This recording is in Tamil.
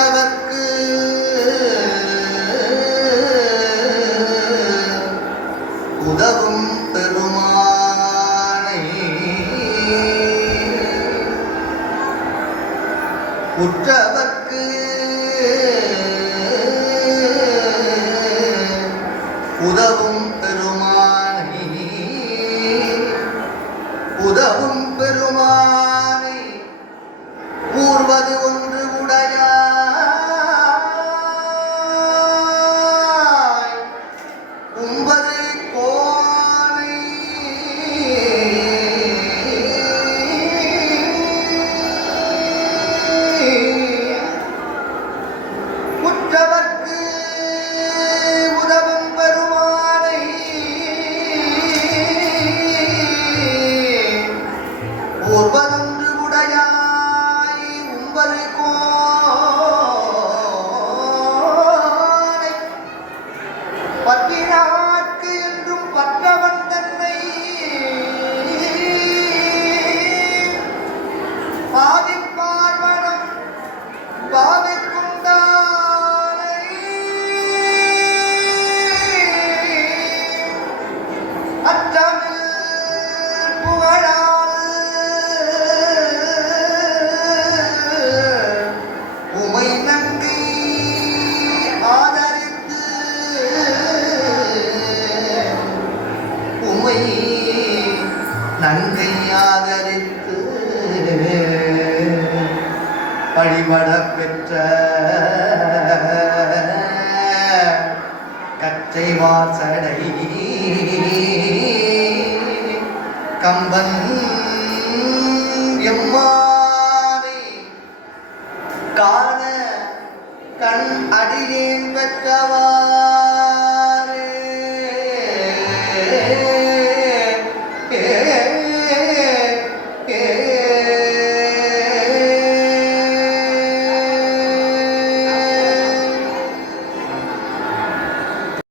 உற்றதற்கு உதவும் பெருமானை. உற்றவர்க்கு. உதவும் பெருமானை. உதவும் பெருமான். நன்கை ஆதரித்து வழிபட பெற்ற கச்சை வாசடை கம்பன் எம்மானை காண கண் அடியேன் பெற்றவா?